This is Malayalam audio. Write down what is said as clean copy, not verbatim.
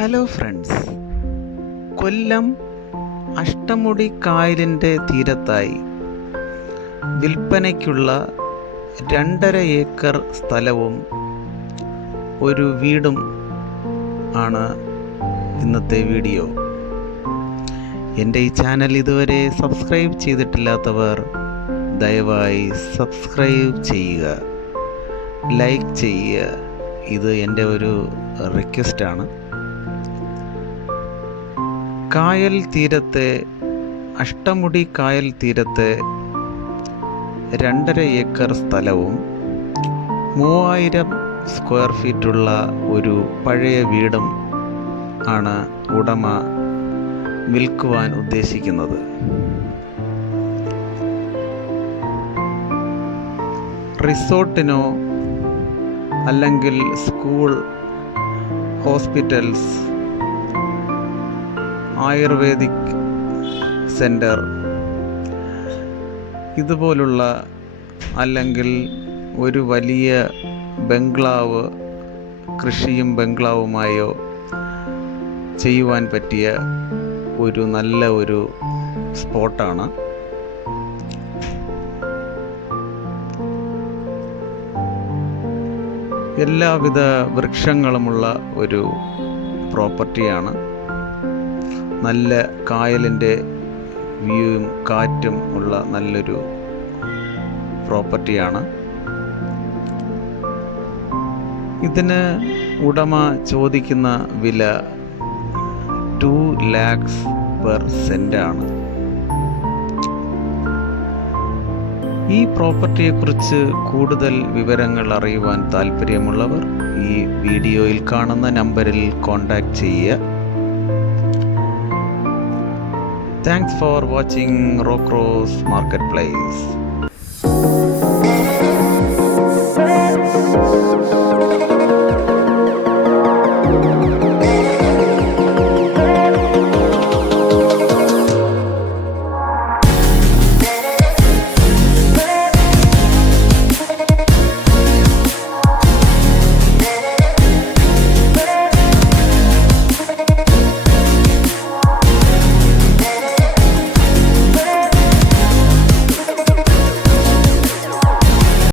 ഹലോ ഫ്രണ്ട്സ്, കൊല്ലം അഷ്ടമുടി കായലിൻ്റെ തീരത്തായി വിൽപ്പനയ്ക്കുള്ള 2.5 ഏക്കർ സ്ഥലവും ഒരു വീടും ആണ് ഇന്നത്തെ വീഡിയോ. എൻ്റെ ഈ ചാനൽ ഇതുവരെ സബ്സ്ക്രൈബ് ചെയ്തിട്ടില്ലാത്തവർ ദയവായി സബ്സ്ക്രൈബ് ചെയ്യുക, ലൈക്ക് ചെയ്യുക. ഇത് എൻ്റെ ഒരു റിക്വസ്റ്റാണ്. കായൽ തീരത്തെ അഷ്ടമുടി കായൽ തീരത്തെ 2.5 ഏക്കർ സ്ഥലവും 3000 സ്ക്വയർ ഫീറ്റുള്ള ഒരു പഴയ വീടും ആണ് ഉടമ വിൽക്കുവാൻ ഉദ്ദേശിക്കുന്നത്. റിസോർട്ടിനോ അല്ലെങ്കിൽ സ്കൂൾ, ഹോസ്പിറ്റൽസ്, ആയുർവേദിക് സെൻറ്റർ ഇതുപോലുള്ള അല്ലെങ്കിൽ ഒരു വലിയ ബംഗ്ലാവ്, കൃഷിയും ബംഗ്ലാവുമായോ ചെയ്യുവാൻ പറ്റിയ ഒരു നല്ല ഒരു സ്പോട്ടാണ്. എല്ലാവിധ വൃക്ഷങ്ങളുമുള്ള ഒരു പ്രോപ്പർട്ടിയാണ്. നല്ല കായലിൻ്റെ വ്യൂവും കാറ്റും ഉള്ള നല്ലൊരു പ്രോപ്പർട്ടിയാണ്. ഇതിന് ഉടമ ചോദിക്കുന്ന വില 2 lakhs പെർ സെൻറ്റാണ്. ഈ പ്രോപ്പർട്ടിയെക്കുറിച്ച് കൂടുതൽ വിവരങ്ങൾ അറിയുവാൻ താല്പര്യമുള്ളവർ ഈ വീഡിയോയിൽ കാണുന്ന നമ്പറിൽ കോൺടാക്റ്റ് ചെയ്യുക. Thanks for watching Rockros Marketplace.